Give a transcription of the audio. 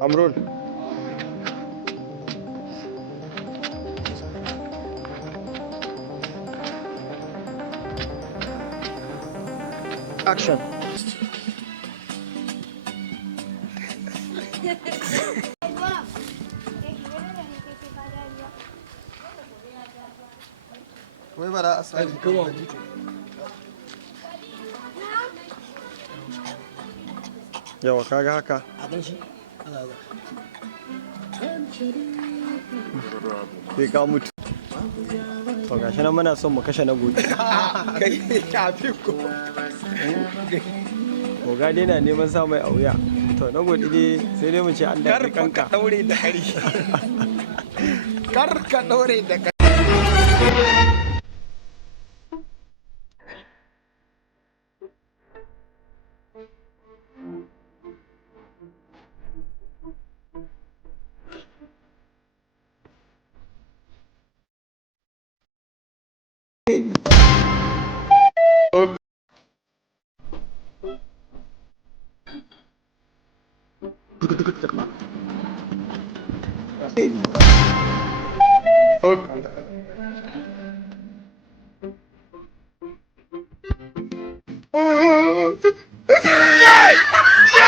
Amrul. Action. Wai bara a sa kuma yawa kaga haka sai ka mutu to gashi nan muna son mu kashe na gobe kai kafi ko goga dai na neman sa mai auya to na gobe dai sai dai mu ce an da kanka daure da kari kar ka daure da kari